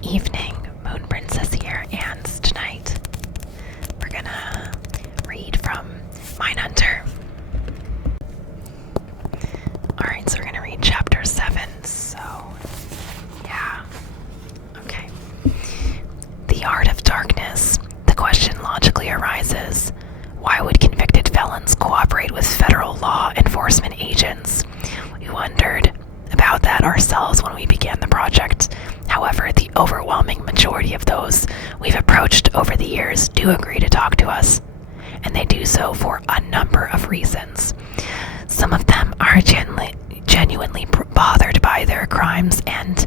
Good evening, Moon Princess here, and tonight we're gonna read from Mindhunter. Alright, so we're gonna read chapter 7, so yeah. Okay. The Art of Darkness. The question logically arises, why would convicted felons cooperate with federal law enforcement agents? We wondered about that ourselves when we began the project. However, the overwhelming majority of those we've approached over the years do agree to talk to us, and they do so for a number of reasons. Some of them are genuinely bothered by their crimes and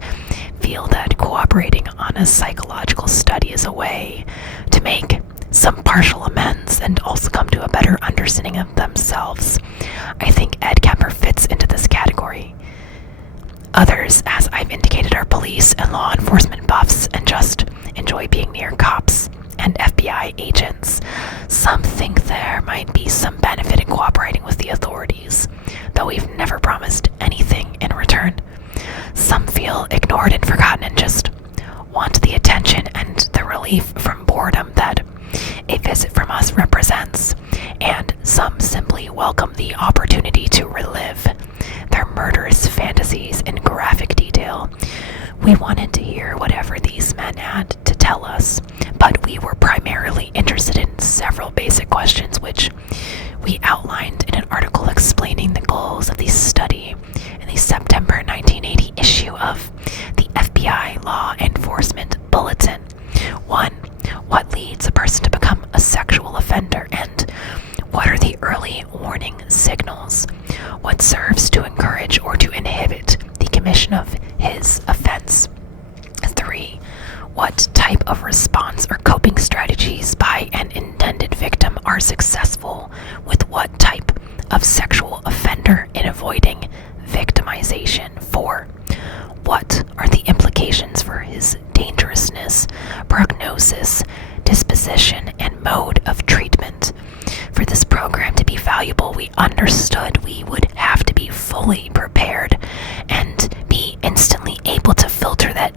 feel that cooperating on a psychological study is a way to make some partial amends and also come to a better understanding of themselves. I think Ed Kemper fits into this category. Others, as I've indicated, are police and law enforcement buffs and just enjoy being near cops and FBI agents. Some think there might be some benefit in cooperating with the authorities, though we've never promised anything in return. Some feel ignored and forgotten and just want the attention and the relief from boredom that a visit from us represents, and some simply welcome the opportunity to relive their murderous fantasies in graphic detail. We wanted to hear whatever these men had to tell us, but we were primarily interested in several basic questions which we outlined in an article explaining the goals of the study in the September 1980 issue of the FBI Law Enforcement Bulletin. 1. What leads a person to become a sexual offender, and what are the early warning signals? What serves to encourage or to inhibit the commission of his offense? 3. What type of response or coping strategies by an intended victim are successful with what type of sexual offender in avoiding victimization? 4. What are the implications for his dangerousness, prognosis, disposition, and mode of treatment? For this program to be valuable, we understood we would have to be fully prepared and be instantly able to filter that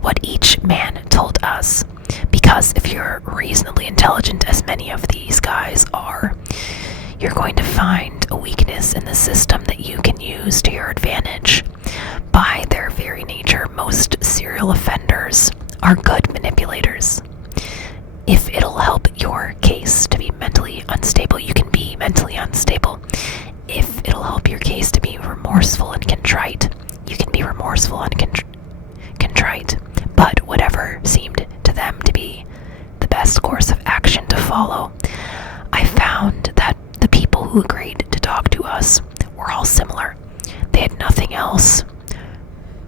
what each man told us. Because if you're reasonably intelligent, as many of these guys are, you're going to find a weakness in the system that you can use to your advantage. By their very nature, most serial offenders are good manipulators. If it'll help your case to be mentally unstable, you can be mentally unstable. If it'll help your case to be remorseful and contrite, you can be remorseful and contrite. But whatever seemed to them to be the best course of action to follow, I found that the people who agreed to talk to us were all similar. They had nothing else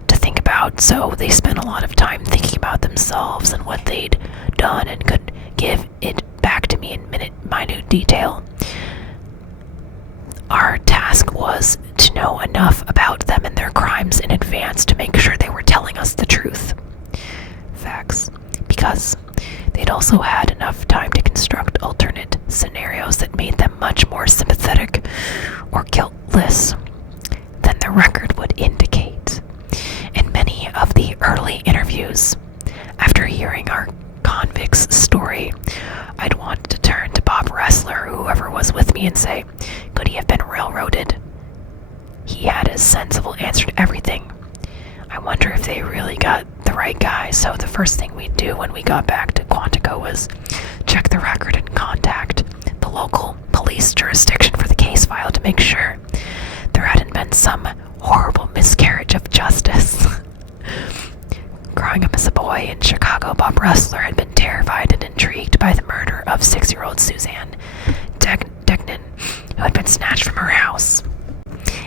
to think about, so they spent a lot of time thinking about themselves and what they'd done and could give it back to me in minute detail. Our task was to know enough about them and their crimes in advance to make sure they were telling us the truth. Facts. Because they'd also had enough time to construct alternate scenarios that made them much more sympathetic or guiltless than the record would indicate. In many of the early interviews, after hearing our convict's story, I'd want to turn to Bob Ressler, whoever was with me, and say, could he have been railroaded? He had a sensible answer to everything. I wonder if they really got the right guy, so the first thing we'd do when we got back to Quantico was check the record and contact the local police jurisdiction for the case file to make sure there hadn't been some horrible miscarriage of justice. Growing up as a boy in Chicago, Bob Ressler had been terrified and intrigued by the murder of 6-year-old Suzanne Degnan, who had been snatched from her house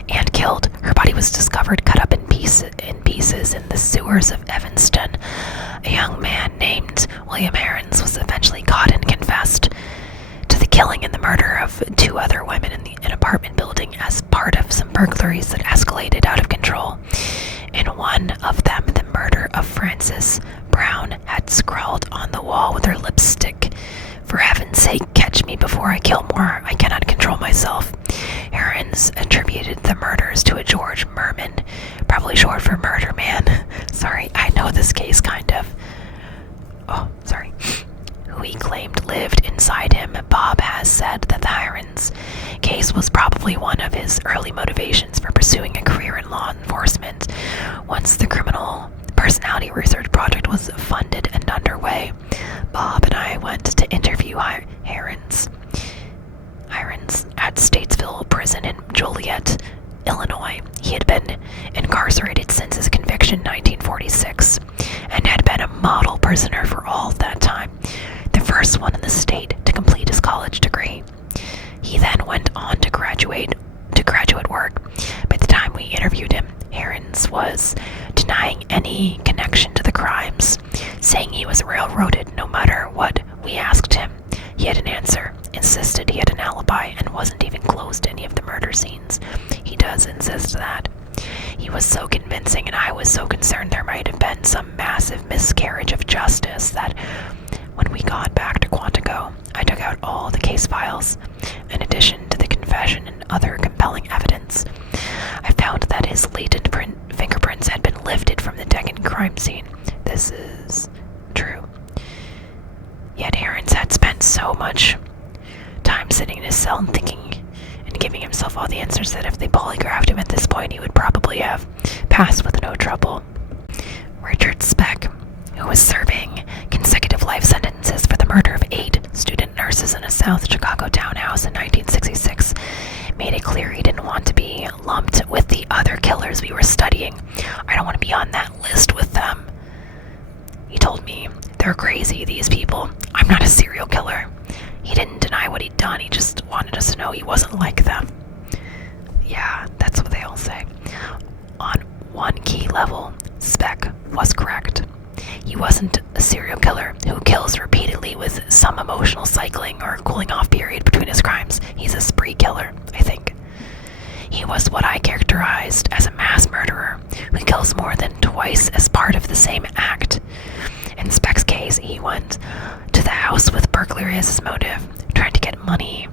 and killed. Her body was discovered cut up in pieces in the sewers of Evanston. A young man named William Herons was eventually caught and confessed to the killing and the murder of 2 other women in an apartment building as part of some burglaries that escalated out of control. In one of them, the murder of Frances Brown had scrawled on the wall with her lipstick, "For heaven's sake, catch me before I kill more. I cannot control myself." Herons attributed the murders to a George Merman, probably short for Murder Man. Sorry, I know this case kind of. he claimed lived inside him. Bob has said that the Hirons case was probably one of his early motivations for pursuing a career in law enforcement. Once the criminal personality research project was funded and underway, Bob and I went to interview Hirons at Statesville Prison in Joliet, Illinois. He had been incarcerated since his conviction in 1946 and had been a model prisoner for all of that time, the first one in the state to complete his college degree. He then went on to graduate work. By the time we interviewed him, Hirons was denying any connection to the crimes, saying he was railroaded no matter what we asked him. He had an answer, insisted he had an alibi, and wasn't even close to any of the murder scenes. He does insist that. He was so convincing, and I was so concerned there might have been some massive miscarriage of justice that when we got back to Quantico, I took out all the case files. In addition to the confession and other compelling evidence, I found that his latent fingerprints had been lifted from the Deccan crime scene. This is true. Yet Hirons had spent so much time sitting in his cell and thinking and giving himself all the answers that if they polygraphed him at this point, he would probably have passed with no trouble. Richard Speck, who was serving consecutive life sentences for the murder of 8 student nurses in a South Chicago townhouse in 1966, made it clear he didn't want to be lumped with the other killers we were studying. I don't want to be on that list with them. He told me, they're crazy, these people. I'm not a serial killer. He didn't deny what he'd done, he just wanted us to know he wasn't like them. Yeah, that's what they all say. On one key level, Speck was correct. He wasn't a serial killer who kills repeatedly with some emotional cycling or cooling off period between his crimes. He's a spree killer, I think. He was what I characterized as a mass murderer who kills more than twice as part of the same act. In Speck's case, he went to the house with burglary as his motive, trying to get money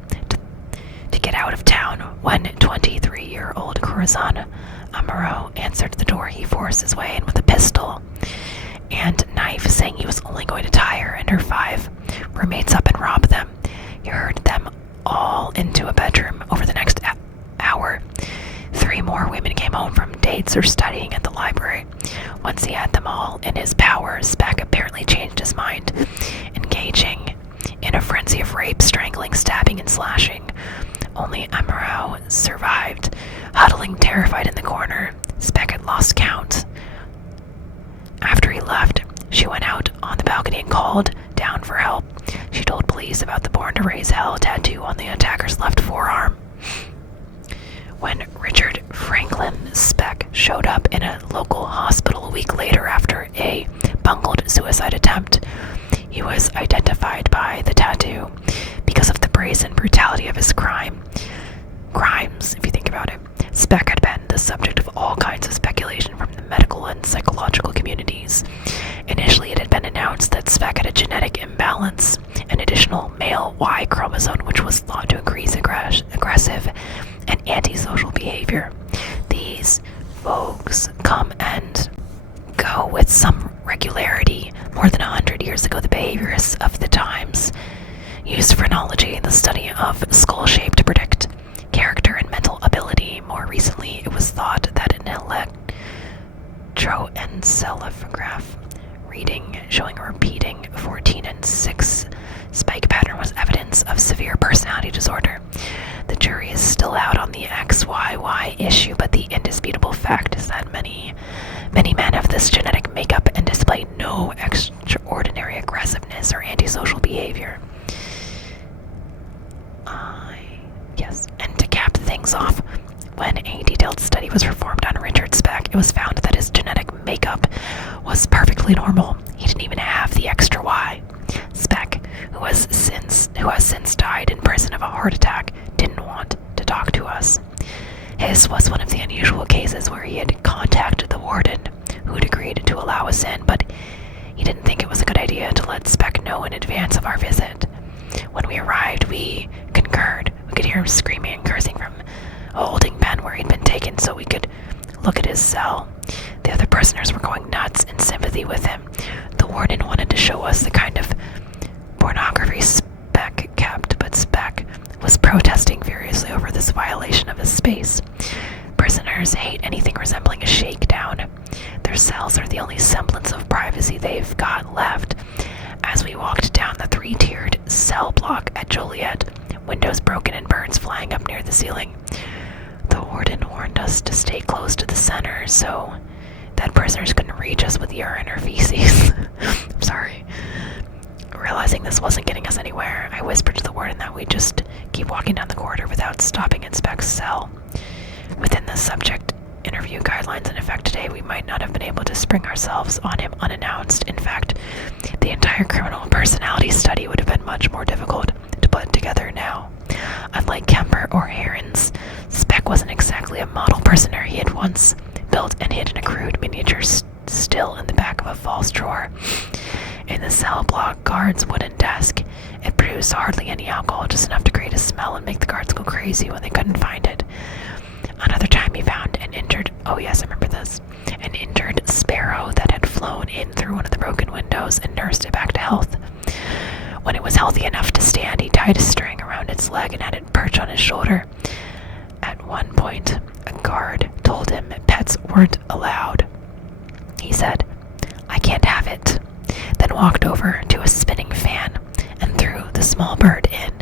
to get out of town. When 23-year-old Corazon Amaro answered the door, he forced his way in with a pistol and knife, saying he was only going to tie her and her 5 roommates up and rob them. He herded them all into a bedroom. Over the next hour, 3 more women came home from dates or studying at the library. Once he had them all in his power, Speck apparently changed his mind, engaging in a frenzy of rape, strangling, stabbing, and slashing. Only Amaro survived, huddling terrified in the corner. Speck had lost count. After he left, she went out on the balcony and called down for help. She told police about the Born to Raise Hell tattoo on the attacker's left forearm. When Richard Franklin Speck showed up in a local hospital a week later after a bungled suicide attempt, he was identified by the tattoo because of the brazen brutality of his crimes, if you think about it. Speck had been the subject of all kinds of speculation from the medical and psychological communities. Initially, it had been announced that Speck had a genetic imbalance, an additional male Y chromosome, which was thought to increase aggressive and antisocial behavior. These vogues come and go with some regularity. More than 100 years ago, the behaviorists of the times used phrenology, the study of skull shape, to predict character and mental ability. More recently, it was thought that an electroencephalograph reading showing a repeating 14 and 6 spike pattern was evidence of severe personality disorder. The jury is still out on the XYY issue, but the indisputable fact is that many men have this genetic makeup and display no extraordinary aggressiveness or antisocial behavior. Yes, and to cap things off, when a detailed study was performed on Richard Speck, it was found that his genetic makeup was perfectly normal. He didn't even have the extra Y. Speck, who has since died in prison of a heart attack, didn't want to talk to us. His was one of the unusual cases where he had contacted the warden, who had agreed to allow us in, but he didn't think it was a good idea to let Speck know in advance of our visit. When we arrived, we concurred. We could hear him screaming and cursing from a holding pen where he'd been taken so we could look at his cell. The other prisoners were going nuts in sympathy with him. The warden wanted to show us the kind of pornography Speck kept, but Speck was protesting furiously over this violation of his space. Prisoners hate anything resembling a shakedown. Their cells are the only semblance of privacy they've got left. As we walked down the 3-tiered cell block at Joliet, windows broken and birds flying up near the ceiling, the warden warned us to stay close to the center so that prisoners couldn't reach us with urine or feces. I'm sorry. Realizing this wasn't getting us anywhere, I whispered to the warden that we'd just keep walking down the corridor without stopping in Speck's cell. Within the subject interview guidelines in effect today, we might not have been able to spring ourselves on him unannounced. In fact, the entire criminal personality study would have been much more difficult to put together now. Unlike Kemper or Herons, Speck wasn't exactly a model prisoner. He had once built and hidden a crude miniature still in the back of a false drawer. In the cell block guard's wooden desk, it produced hardly any alcohol, just enough to create a smell and make the guards go crazy when they couldn't find it. Another time he found an injured sparrow that had flown in through one of the broken windows and nursed it back to health. When it was healthy enough to stand, he tied a string around its leg and had it perch on his shoulder. At one point, a guard told him pets weren't allowed. He said, "I can't have it," then walked over to a spinning fan and threw the small bird in.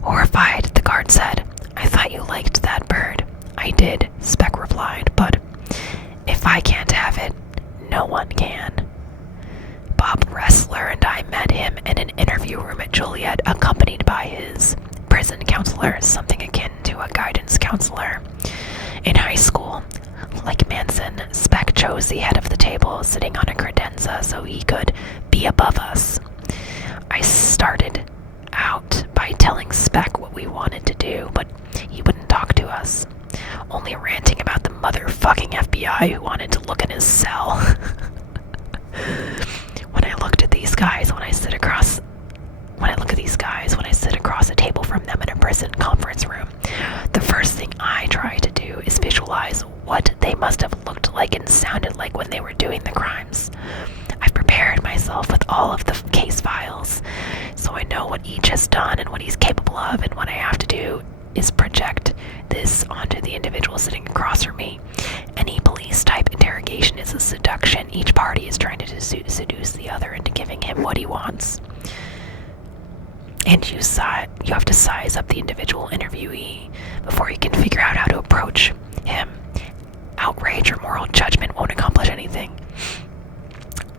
Horrified, the guard said, "I thought you liked that bird." "I did," Speck replied, "but if I can't have it, no one can." Bob Ressler and I met him in an interview room at Joliet, accompanied by his prison counselor, something akin to a guidance counselor. In high school, like Manson, Speck chose the head of the table, sitting on a credenza so he could be above us. I started out by telling Speck what we wanted to do, but he wouldn't talk to us, only ranting about the motherfucking FBI who wanted to look in his cell. When I look at these guys when I sit across a table from them in a prison conference room, the first thing I try to do is visualize what they must have looked like and sounded like when they were doing the crimes. I've prepared myself with all of the case files, so I know what each has done and what he's capable of, and what I have to do is project this onto the individual sitting across from me. Any police-type interrogation is a seduction. Each party is trying to seduce the other into giving him what he wants. And you have to size up the individual interviewee before you can figure out how to approach him. Outrage or moral judgment won't accomplish anything.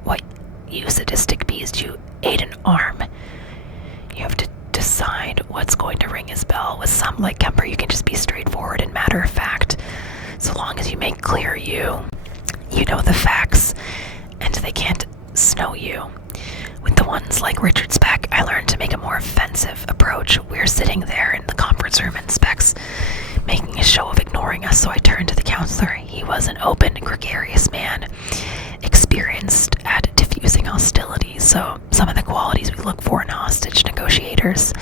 What, you sadistic beast, you ate an arm. You have to decide what's going to ring his bell. With some, like Kemper, you can just be straightforward and matter of fact. So long as you make clear you know the facts, and they can't snow you. With the ones like Richard Speck, I learned to make a more offensive approach. We're sitting there in the conference room and Speck's making a show of ignoring us, so I turned to the counselor. He was an open, gregarious man, experienced at diffusing hostilities, so some of the qualities we look for in hostage negotiators.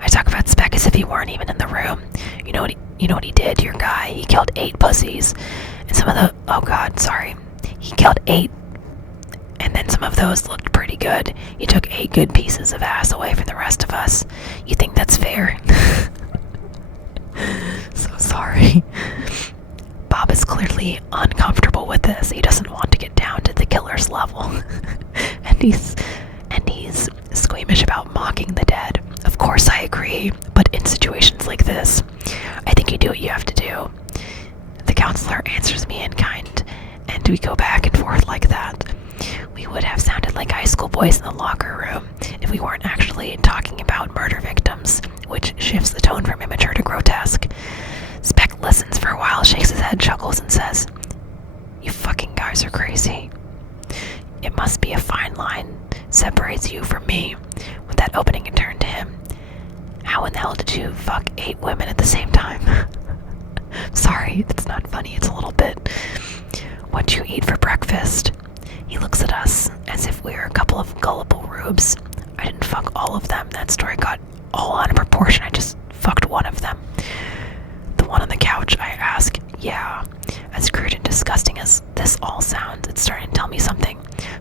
I talk about Speck as if he weren't even in the room. You know what he did, your guy? He killed 8 pussies. And he killed 8, and then some of those looked pretty good. He took 8 good pieces of ass away from the rest of us. You think that's fair? So sorry. Bob is clearly uncomfortable with this. He doesn't want to get down to the killer's level. and he's squeamish about mocking the dead. Of course I agree, but in situations like this, I think you do what you have to do. The counselor answers me in kind, and we go back and forth like that. We would have sounded like high school boys in the locker room if we weren't actually talking about murder victims, which shifts the tone from immature to grotesque. Speck listens for a while, shakes his head, chuckles, and says, "You fucking guys are crazy." It must be a fine line separates you from me. With that opening, it turned to him. How in the hell did you fuck 8 women at the same time? Sorry, it's not funny, it's a little bit. What'd you eat for breakfast? He looks at us as if we're a couple of gullible rubes. I didn't fuck all of them. That story got all out of proportion. I just fucked one of them. The one on the couch, I ask. Yeah. As crude and disgusting as this all sounds, it's starting to tell me something.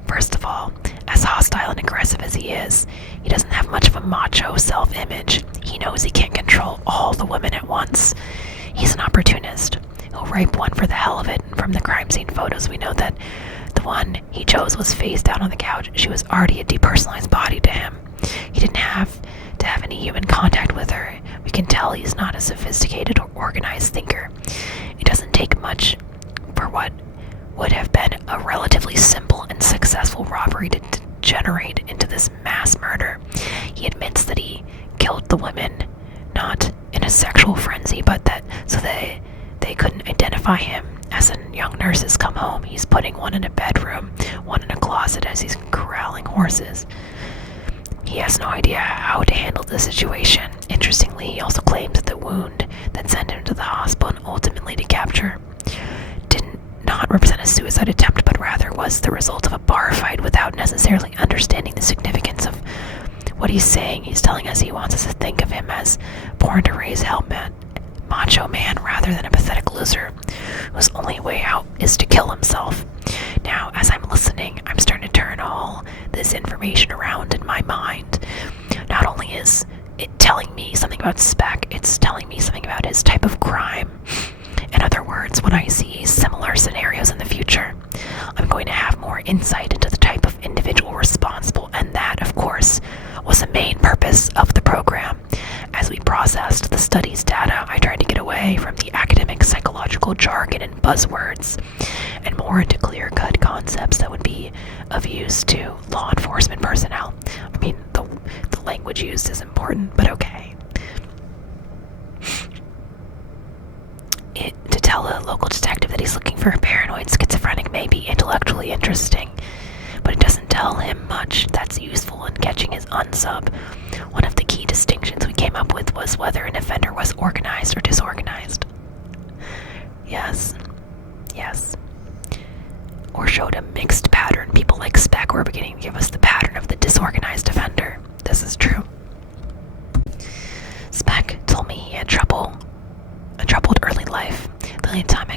First of all, as hostile and aggressive as he is, He doesn't have much of a macho self-image. He knows he can't control all the women at once. He's an opportunist. He'll rape one for the hell of it. And from the crime scene photos, we know that the one he chose was face down on the couch. She was already a depersonalized body to him. He didn't have to have any human contact with her. We can tell he's not a sophisticated or organized thinker. It doesn't take much for what would have been a relatively simple and successful robbery to degenerate into this mass murder. He admits that he killed the women, not in a sexual frenzy, but that so they couldn't identify him. As the young nurses come home, he's putting one in a bedroom, one in a closet as he's corralling horses. He has no idea how to handle the situation. Interestingly, he also claims that the wound that sent him to the hospital and ultimately to capture did not represent a suicide attempt, but rather was the result of a bar fight without necessarily understanding the significance of what he's saying. He's telling us he wants us to think of him as born to raise hell macho man rather than a pathetic loser whose only way out is to kill himself. Now, as I'm listening, I'm starting to turn all this information around in my mind. Not only is it telling me something about Speck, it's telling me something about his type of crime. In other words, when I see similar scenarios in the future, I'm going to have more insight into the type of individual responsible, and that, of course, was the main purpose of the program. As we processed the study's data, I tried to get away from the academic psychological jargon and buzzwords and more into clear-cut concepts that would be of use to law enforcement personnel. I mean, the language used is important, but okay. To tell a local detective that he's looking for a paranoid schizophrenic may be intellectually interesting, but it doesn't tell him much that's useful in catching his unsub. One of the key distinctions we came up with was whether an offender was organized or disorganized. Yes. Or showed a mixed pattern. People like Speck were beginning to give us the pattern of the disorganized offender. This is true. Speck told me he had a troubled early life. The only time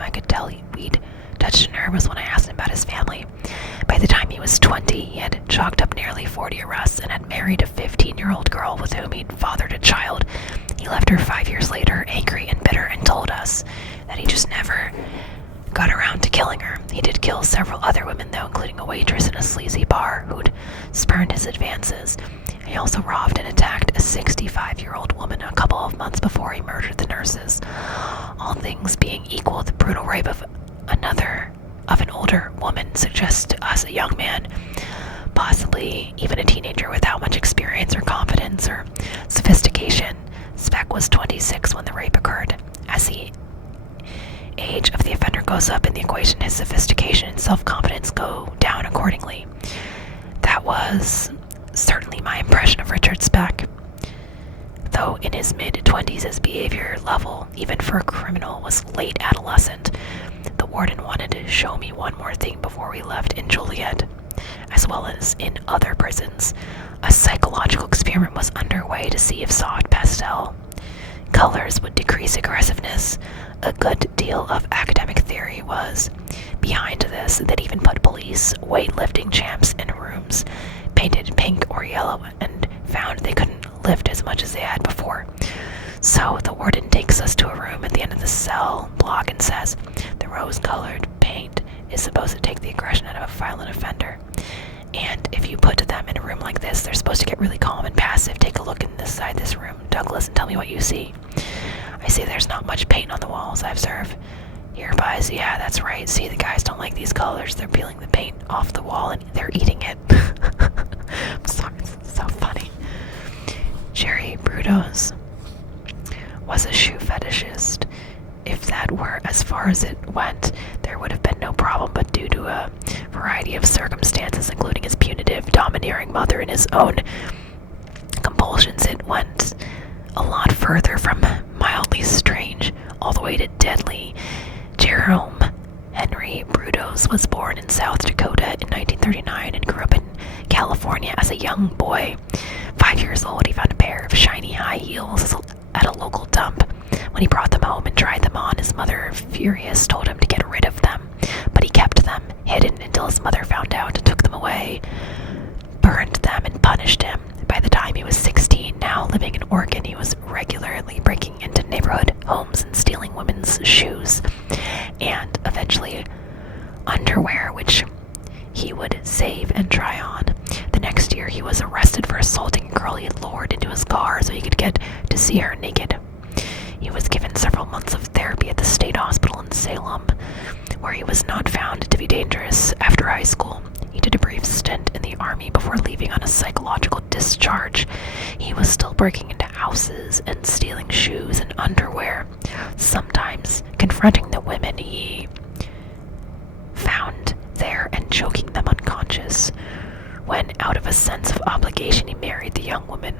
I could tell we'd touched a nerve was when I asked him about his family. By the time he was 20, he had chalked up nearly 40 arrests and had married a 15-year-old girl with whom he'd fathered a child. He left her 5 years later, angry and bitter, and told us that he just never got around to killing her. He did kill several other women, though, including a waitress in a sleazy bar who'd spurned his advances. He also robbed and attacked a 65-year-old woman a couple of months before he murdered the nurses. All things being equal, the brutal rape of an older woman suggests to us a young man, possibly even a teenager without much experience or confidence or sophistication. Speck was 26 when the rape occurred. As the age of the offender goes up in the equation, his sophistication and self-confidence go down accordingly. That was certainly my impression of Richard Speck. Though in his mid-20s, his behavior level, even for a criminal, was late adolescent. The warden wanted to show me one more thing before we left in Joliet. As well as in other prisons, a psychological experiment was underway to see if soft pastel colors would decrease aggressiveness. A good deal of academic theory was behind this that even put police weightlifting champs in rooms painted pink or yellow and found they couldn't lift as much as they had before. So the warden takes us to a room at the end of the cell block and says, the rose-colored paint is supposed to take the aggression out of a violent offender. And if you put them in a room like this, they're supposed to get really calm and passive. Take a look inside this room, Douglas, and tell me what you see. I see there's not much paint on the walls. I observe hereby. Yeah, that's right. See, the guys don't like these colors. They're peeling the paint off the wall and they're eating it. I'm sorry, it's so funny. Jerry Brudos was a shoe fetishist. If that were as far as it went, there would have been no problem, but due to a variety of circumstances, including his punitive, domineering mother and his own compulsions, it went a lot further from mildly strange all the way to deadly. Jerome Henry Brudos was born in South Dakota in 1939 and grew up in California as a young boy. 5 years old, he found a pair of shiny high heels at a local dump. When he brought them home and tried them on, his mother, furious, told him to get rid of them, but he kept them hidden until his mother found out and took them away. Burn punished him. By the time he was 16, now living in Oregon, he was regularly breaking into neighborhood homes and stealing women's shoes and eventually underwear, which he would save and try on. The next year, he was arrested for assaulting a girl he had lured into his car so he could get to see her naked. He was given several months of therapy at the state hospital in Salem, where he was not found to be dangerous after high school. He did a brief stint in the army before leaving on a psychological discharge. He was still breaking into houses and stealing shoes and underwear, sometimes confronting the women he found there and choking them unconscious. When, out of a sense of obligation, he married the young woman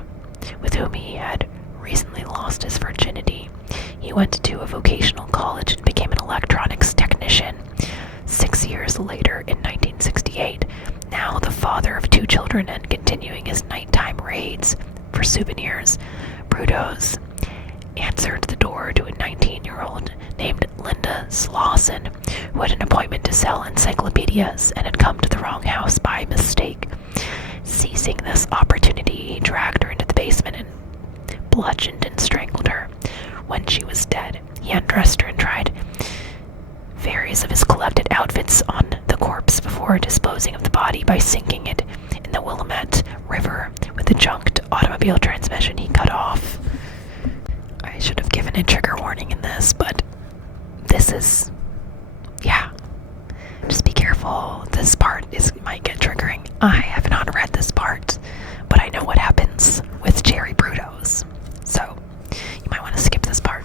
with whom he had recently lost his virginity. He went to a vocational college and became an electronics technician. 6 years later, in 1968, now the father of 2 children and continuing his nighttime raids for souvenirs, Brudos answered the door to a 19-year-old named Linda Slauson, who had an appointment to sell encyclopedias and had come to the wrong house by mistake. Seizing this opportunity, he dragged her into the basement and bludgeoned and strangled her. When she was dead, he undressed her and tried various of his collected outfits on the corpse before disposing of the body by sinking it in the Willamette River with a junked automobile transmission he cut off. I should have given a trigger warning in this, but this is, yeah, just be careful. This part might get triggering. I have not read this part, but I know what happens with Jerry Brudos, so you might want to skip this part.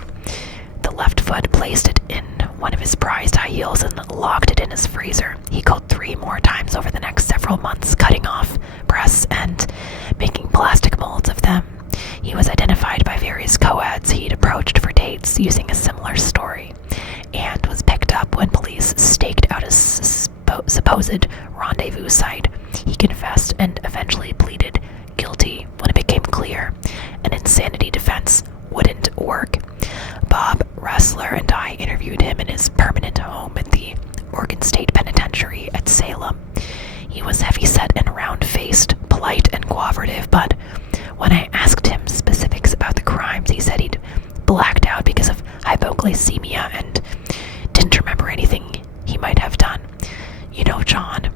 The left foot placed it in one of his prized high heels and locked it in his freezer. He called 3 more times over the next several months, cutting off breasts and making plastic molds of them. He was identified by various co-eds he'd approached for dates using a similar story, and was picked up when police staked out his supposed rendezvous site. He confessed and eventually pleaded guilty when it became clear an insanity defense wouldn't work. Bob Ressler and I interviewed him in his permanent home at the Oregon State Penitentiary at Salem. He was heavy-set and round-faced, polite and cooperative, but when I asked him specifics about the crimes, he said he'd blacked out because of hypoglycemia and didn't remember anything he might have done. You know, John,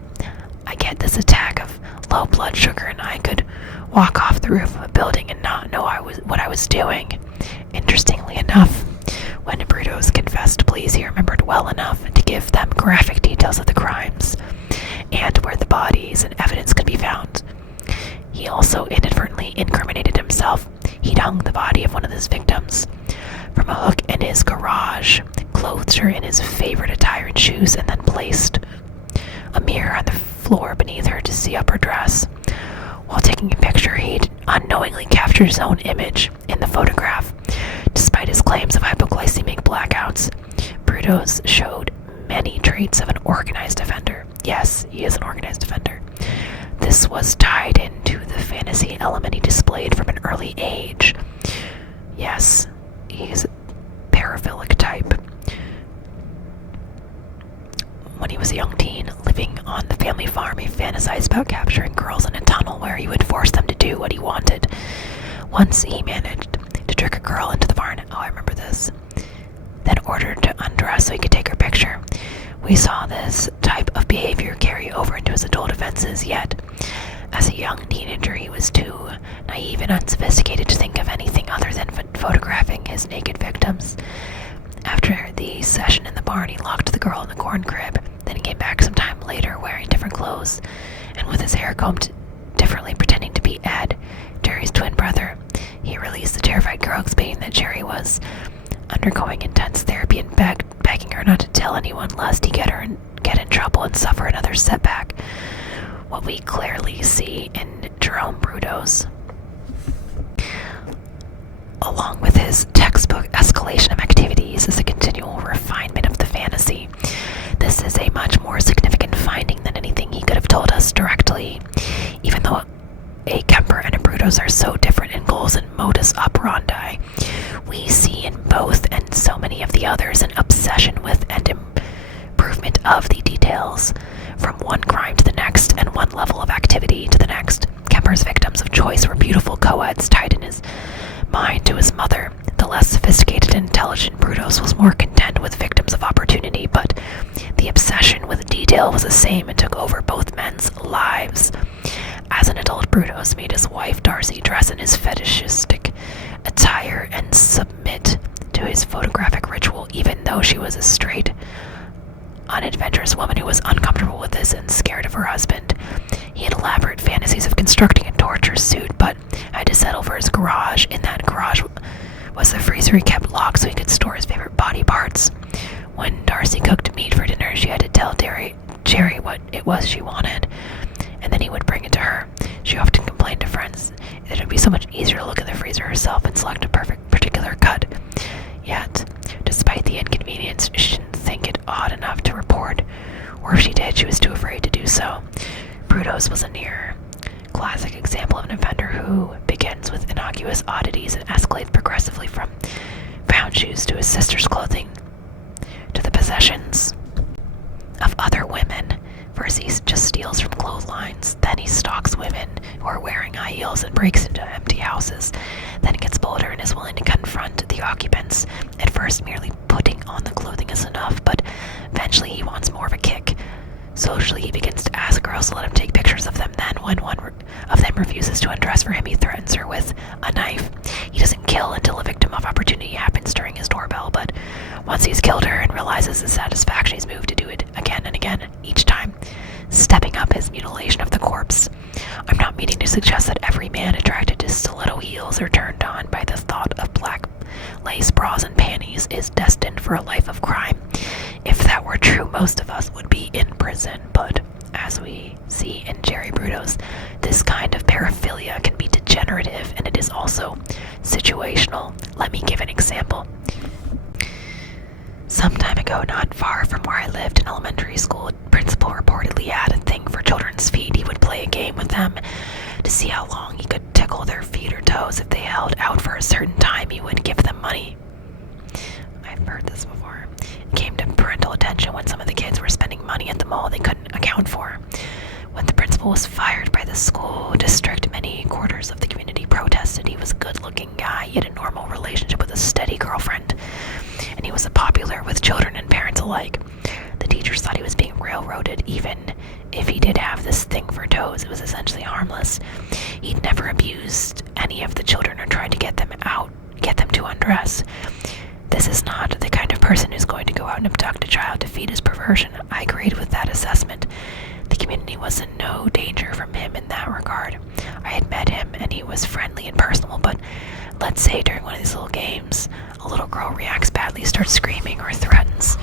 I get this attack of low blood sugar and I could walk off the roof of a building and not know what I was doing. Interestingly enough, when Brudos confessed to police, he remembered well enough to give them graphic details of the crimes and where the bodies and evidence could be found. He also inadvertently incriminated himself. He'd hung the body of one of his victims from a hook in his garage, clothed her in his favorite attire and shoes, and then placed a mirror on the floor beneath her to see up her dress. While taking a picture, he'd unknowingly captured his own image in the photograph. Despite his claims of hypoglycemic blackouts, Brudos showed many traits of an organized offender. Yes, he is an organized offender. This was tied into the fantasy element he displayed from an early age. Yes, he's a paraphilic type. When he was a young teen, living on the family farm, he fantasized about capturing girls in a tunnel where he would force them to do what he wanted. Once he managed to trick a girl into the barn. Oh, I remember this. Then ordered to undress so he could take her picture. We saw this type of behavior carry over into his adult offenses, yet as a young teenager he was too naive and unsophisticated to think of anything other than photographing his naked victims. After the session in the barn, he locked the girl in the corn crib. Then he came back some time later wearing different clothes and with his hair combed differently, pretending to be Ed, Jerry's twin brother. He released the terrified girl, explaining that Jerry was undergoing intense therapy and begging her not to tell anyone lest he get in trouble and suffer another setback. What we clearly see in Jerome Brudos, along with his textbook escalation of activities, is a continual refinement of the fantasy. This is a much more significant finding than anything he could have told us directly. Even though a Kemper and a Brudos are so different in goals and modus operandi, we see in both and so many of the others an obsession with and improvement of the details, from one crime to the next and one level of activity to the next. Kemper Kemper's victims of choice were beautiful co-eds tied in his mind to his mother. The less sophisticated and intelligent Brudos was more content with victims of opportunity, but the obsession with detail was the same and took over both men's lives. As an adult, Brudos made his wife Darcy dress in his fetishistic attire and submit to his photographic ritual, even though she was a straight, unadventurous woman who was uncomfortable with this and scared of her husband. He had elaborate fantasies of constructing a torture suit, but had to settle for his garage. In that garage was the freezer he kept locked so he could store his favorite body parts. When Darcy cooked meat for dinner, she had to tell Jerry what it was she wanted, and then he would bring it to her. She often complained to friends that it would be so much easier to look in the freezer herself and select a particular cut. Yet, despite the inconvenience, she didn't think it odd enough to report, or if she did, she was too afraid to do so. Brudos was a near classic example of an offender who begins with innocuous oddities and escalates progressively from found shoes to his sister's clothing to the possessions of other women. First he just steals from clotheslines, then he stalks women who are wearing high heels and breaks into empty houses, then gets bolder and is willing to confront the occupants. At first merely putting on the clothing is enough, but eventually he wants more of a kick. Socially, he begins to ask girls to let him take pictures of them. Then, when one of them refuses to undress for him, he threatens her with a knife. He doesn't kill until a victim of opportunity happens during his doorbell, but once he's killed her and realizes the satisfaction, he's moved to do it again and again, each time stepping up his mutilation of the corpse. I'm not meaning to suggest that every man attracted to stiletto heels or turned on by the thought of black lace bras and panties is destined for a life of crime. If that were true, most of us would be in prison, but as we see in Jerry Brudos, this kind of paraphilia can be degenerative and it is also situational. Let me give an example. Some time ago, not far from where I lived in elementary school, principal reportedly had a thing for children's feet. He would play a game with them to see how long he could tickle their feet or toes. If they held out for a certain time, he would give them money. I've heard this before. It came to parental attention when some of the kids were spending money at the mall they couldn't account for. When the principal was fired by the school district, many quarters of the community protested. He was a good-looking guy. He had a normal relationship with a steady girlfriend, and he was popular with children and parents alike. The teachers thought he was being railroaded. Even if he did have this thing for toes, it was essentially harmless. He'd never abused any of the children or tried to get them to undress. This is not the kind of person who's going to go out and abduct a child to feed his perversion. I agreed with that assessment. The community was in no danger from him in that regard. I had met him and he was friendly and personable, but let's say during one of these little games, a little girl reacts badly, starts screaming or threatens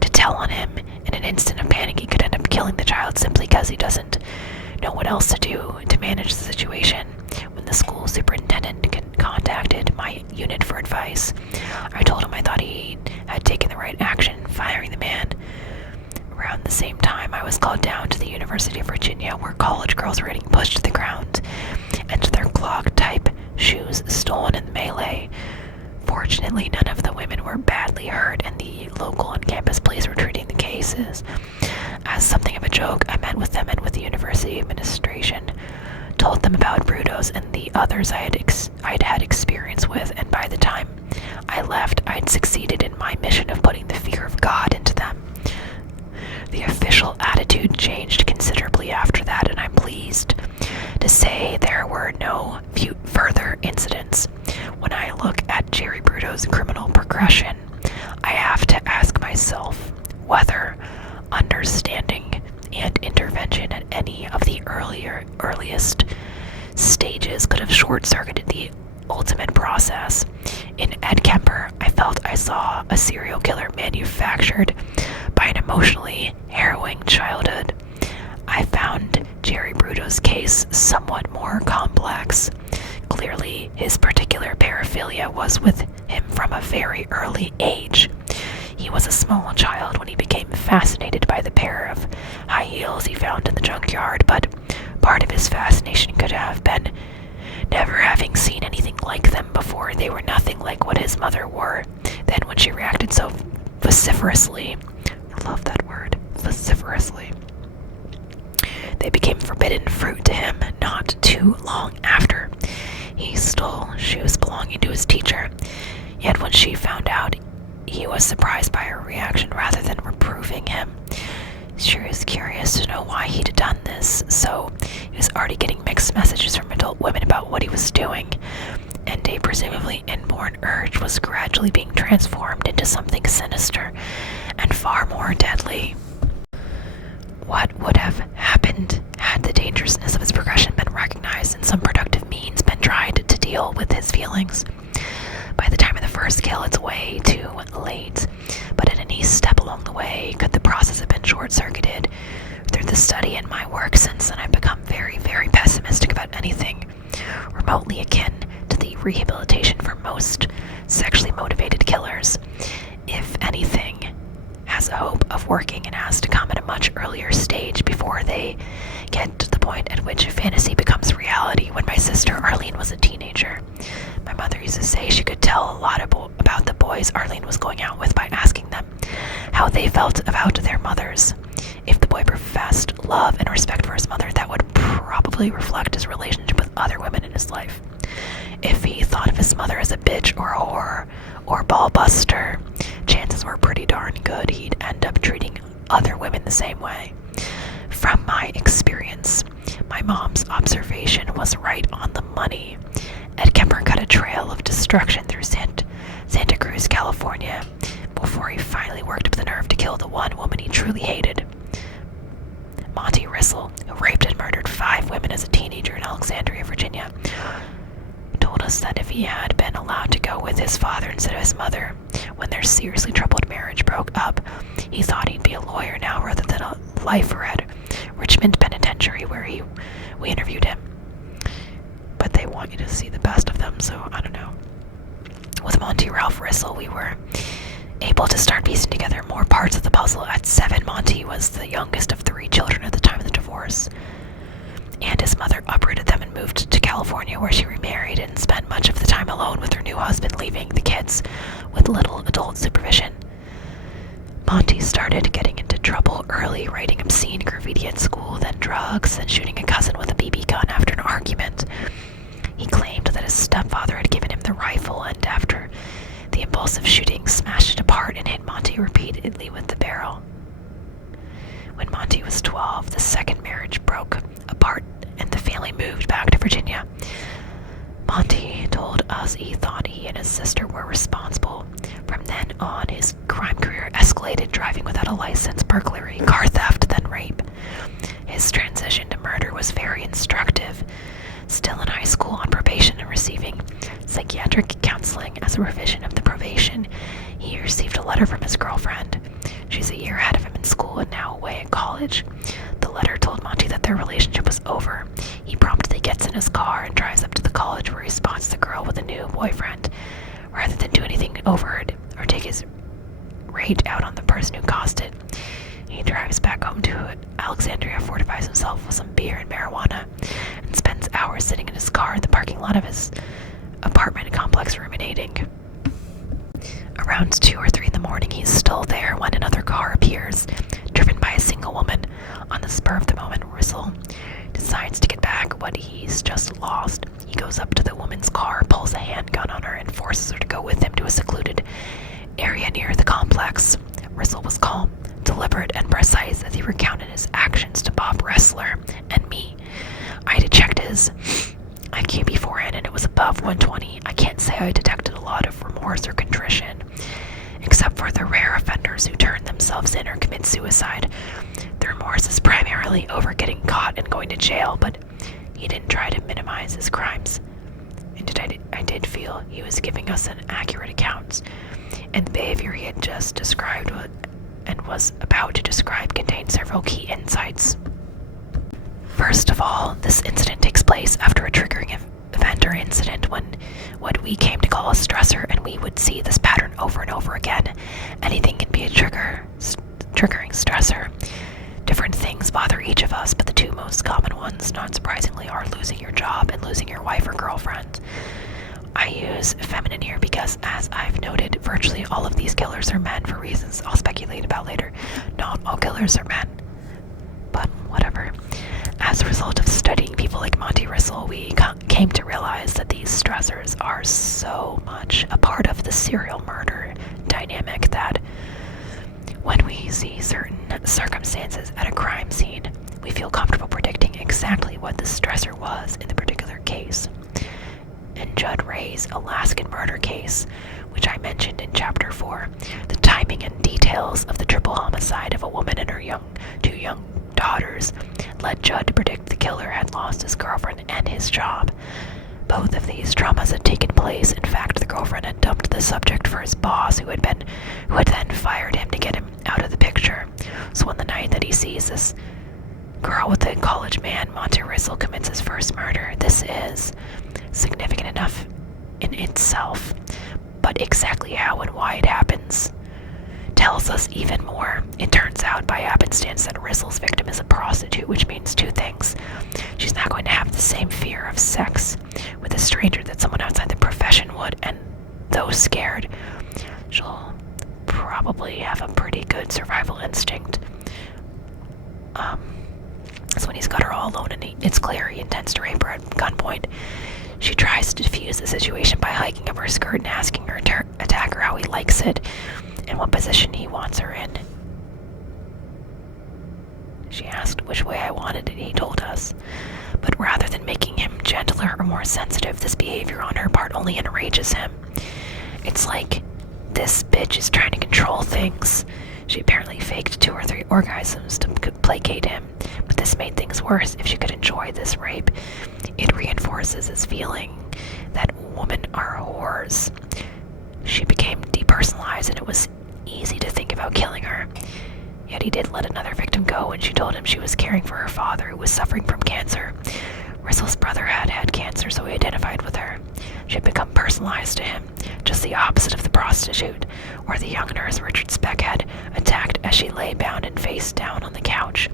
to tell on him. In an instant of panic, he could end up killing the child simply because he doesn't know what else to do to manage the situation. When the school superintendent contacted my unit for advice, I told him I thought he had taken the right action, firing the man. Around the same time, I was called down to the University of Virginia, where college girls were getting pushed to the ground and their clog-type shoes stolen in the melee. Fortunately, none of the women were badly hurt, and the local on-campus police were treating the cases as something of a joke. I met with them and with the university administration, told them about Brudos and the others I'd had experience with, and by the time I left, I'd succeeded in my mission of putting the fear of God into them. The official attitude changed considerably after that, and I'm pleased to say there were no further incidents. When I look at Jerry Brudos' criminal progression, I have to ask myself whether understanding and intervention at any of the earliest stages could have short-circuited the ultimate process. In Ed Kemper, I felt I saw a serial killer manufactured by an emotionally harrowing childhood. I found Jerry Brudos' case somewhat more complex. Clearly, his particular paraphilia was with him from a very early age. He was a small child when he became fascinated by the pair of high heels he found in the junkyard, but part of his fascination could have been never having seen anything like them before. They were nothing like what his mother wore. Then when she reacted so vociferously, I love that word, vociferously, they became forbidden fruit to him, not to too long after. He stole shoes belonging to his teacher, yet when she found out, he was surprised by her reaction rather than reproving him. She was curious to know why he'd done this, so he was already getting mixed messages from adult women about what he was doing, and a presumably inborn urge was gradually being transformed into something sinister and far more deadly. What would have happened had the dangerousness of his progression been recognized and some productive means been tried to deal with his feelings? By the time of the first kill, it's way too late, but at any step along the way, could the process have been short-circuited? Through the study and my work since then, I've become very, very pessimistic about anything remotely akin to the rehabilitation for most sexually motivated killers. If anything has a hope of working, and has to come at a much earlier stage before they get to the point at which fantasy becomes reality. When my sister Arlene was a teenager, my mother used to say she could tell a lot about the boys Arlene was going out with by asking them how they felt about their mothers. If the boy professed love and respect for his mother, that would probably reflect his relationship with other women in his life. If he thought of his mother as a bitch or a whore or ball buster, chances were pretty darn good he'd end up treating other women the same way. From my experience, my mom's observation was right on the money. Ed Kemper cut a trail of destruction through Santa Cruz, California, before he finally worked up the nerve to kill the one woman he truly hated. Monty Rissell, who raped and murdered 5 women as a teenager in Alexandria, Virginia, told us that if he had been allowed to go with his father instead of his mother when their seriously troubled marriage broke up, he thought he'd be a lawyer now rather than a lifer at Richmond Penitentiary, where we interviewed him. But they want you to see the best of them, so I don't know. With Monty Ralph Rissell, we were able to start piecing together more parts of the puzzle. At 7, Monty was the youngest of 3 children at the time of the divorce, and his mother uprooted them and moved to California, where she remarried and spent much of the time alone with her new husband, leaving the kids with little adult supervision. Monty started getting into trouble early, writing obscene graffiti at school, then drugs, and shooting a cousin with a BB gun after an argument. He claimed that his stepfather had given him the rifle, and after the impulsive shooting, smashed it apart and hit Monty repeatedly with the barrel. When Monty was 12, the second marriage broke apart and the family moved back to Virginia. Monty told us he thought he and his sister were responsible. From then on, his crime career escalated, driving without a license, burglary, car theft, then rape. His transition to murder was very instructive. Still in high school on probation and receiving psychiatric counseling as a revision of the probation, he received a letter from his girlfriend. She's a year ahead of him in school and now away at college. The letter told Monty that their relationship was over. He promptly gets in his car and drives up to the college, where he spots the girl with a new boyfriend. Rather than do anything overt or take his rage out on the person who caused it, he drives back home to Alexandria, fortifies himself with some beer and marijuana, and spends hours sitting in his car in the parking lot of his apartment complex ruminating. Around 2 or 3 in the morning, he's still there when another car appears, driven by a single woman. On the spur of the moment, Rissell decides to get back what he's just lost. He goes up to the woman's car, pulls a handgun on her, and forces her to go with him to a secluded area near the complex. Rissell was calm, deliberate, and precise as he recounted his actions to Bob Ressler and me. I had checked his IQ beforehand, and it was above 120. I can't say I detected a lot of remorse or contrition, except for the rare offenders who turn themselves in or commit suicide. The remorse is primarily over getting caught and going to jail, but he didn't try to minimize his crimes. I did feel he was giving us an accurate account, and the behavior he had just described and was about to describe contained several key insights. First of all, this incident takes place after a triggering event or incident, when what we came to call a stressor, and we would see this pattern over and over again. Anything can be a triggering stressor. Different things bother each of us, but the 2 most common ones, not surprisingly, are losing your job and losing your wife or girlfriend. I use feminine here because, as I've noted, virtually all of these killers are men for reasons I'll speculate about later. Not all killers are men, but whatever. As a result of studying people like Monty Rissell, we came to realize that these stressors are so much a part of the serial murder dynamic that when we see certain circumstances at a crime scene, we feel comfortable predicting exactly what the stressor was in the particular case. In Judd Ray's Alaskan murder case, which I mentioned in Chapter 4, the timing and details of the triple homicide of a woman and her two young daughters led Judd to predict the killer had lost his girlfriend and his job. Both of these traumas had taken place. In fact, the girlfriend had dumped the subject for his boss, who had then fired him to get him out of the picture. So on the night that he sees this girl with the college man, Monty Rissell commits his first murder. This is significant enough in itself, but exactly how and why it happens tells us even more. It turns out by happenstance that Rissell's victim is a prostitute, which means two things. She's not going to have the same fear of sex with a stranger that someone outside the profession would, and though scared, she'll probably have a pretty good survival instinct. So when he's got her all alone and it's clear he intends to rape her at gunpoint, she tries to defuse the situation by hiking up her skirt and asking her attacker how he likes it and what position he wants her in. She asked which way I wanted it, he told us. But rather than making him gentler or more sensitive, this behavior on her part only enrages him. It's like this bitch is trying to control things. She apparently faked 2 or 3 orgasms to placate him, but this made things worse. If she could enjoy this rape, it reinforces his feeling that women are whores. She became depersonalized, and it was easy to think about killing her. Yet he did let another victim go when she told him she was caring for her father, who was suffering from cancer. Rissell's brother had cancer, so he identified with her. She had become personalized to him, just the opposite of the prostitute, or the young nurse Richard Speck had attacked as she lay bound and face down on the couch.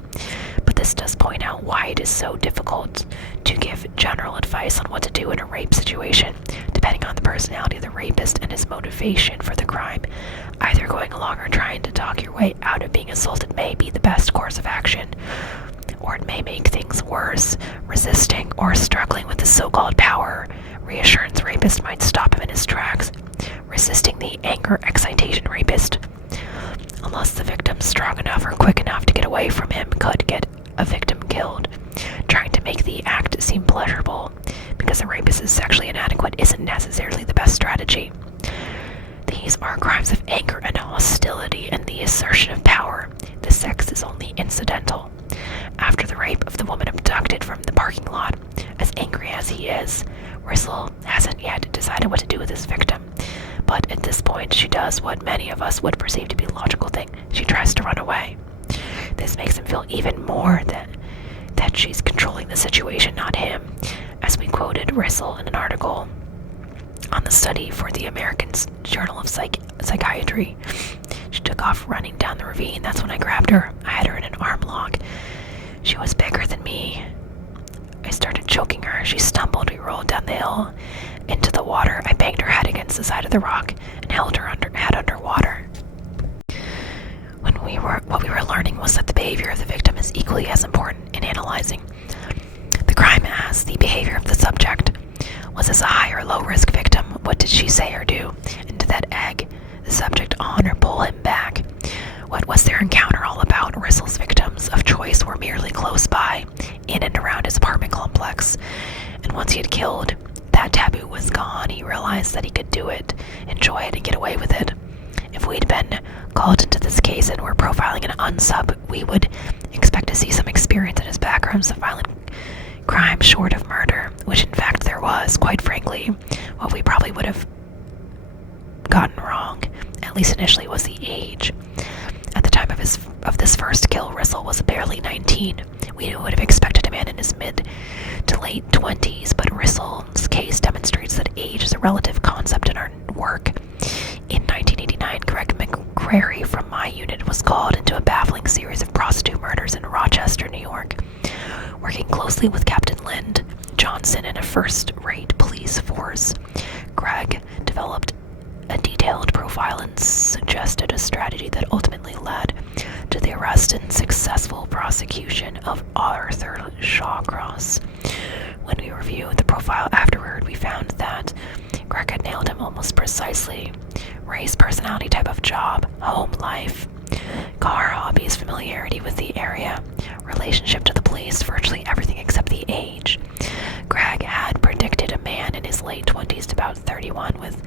But this does point out why it is so difficult to give general advice on what to do in a rape situation, depending on the personality of the rapist and his motivation for the crime. Either going along or trying to talk your way out of being assaulted may be the best course of action, or it may make things worse. Resisting or struggling with the so-called power reassurance rapist might stop him in his tracks. Resisting the anger excitation rapist, unless the victim's strong enough or quick enough to get away from him, could get a victim killed. Trying to make the act seem pleasurable because the rapist is sexually inadequate isn't necessarily the best strategy. These are crimes of anger and hostility and the assertion of power. The sex is only incidental. After the rape of the woman abducted from the parking lot, as angry as he is, Rissell hasn't yet decided what to do with his victim. But at this point, she does what many of us would perceive to be a logical thing. She tries to run away. This makes him feel even more that she's controlling the situation, not him. As we quoted Rissell in an article on the study for the American Journal of Psychiatry. She took off running down the ravine. That's when I grabbed her. I had her in an arm lock. She was bigger than me. I started choking her. She stumbled. We rolled down the hill into the water. I banged her head against the side of the rock and held her head underwater. What we were learning was that the behavior of the victim is equally as important in analyzing the crime as the behavior of the subject. Was this a high or low risk victim? What did she say or do? And did that egg the subject on or pull him back? What was their encounter all about? Rissell's victims of choice were merely close by, in and around his apartment complex. And once he had killed, that taboo was gone. He realized that he could do it, enjoy it, and get away with it. If we'd been called into this case and were profiling an unsub, we would expect to see some experience in his background, some violent crime short of murder, which in fact there was. Quite frankly, what we probably would have gotten wrong, at least initially, was the age. At the time of this first kill, Rissell was barely 19. We would have expected a man in his mid to late 20s, but Rissell's case demonstrates that age is a relative concept in our work. In 1989, Greg McCrary from my unit was called into a baffling series of prostitute murders in Rochester, New York. Working closely with Captain Lind Johnson in a first-rate police force, Greg developed a detailed profile and suggested a strategy that ultimately led to the arrest and successful prosecution of Arthur Shawcross. When we reviewed the profile afterward, we found that Greg had nailed him almost precisely. Race, personality, type of job, home life, car, hobbies, familiarity with the area, relationship to the police, virtually everything except the age. Greg had predicted a man in his late 20s to about 31 with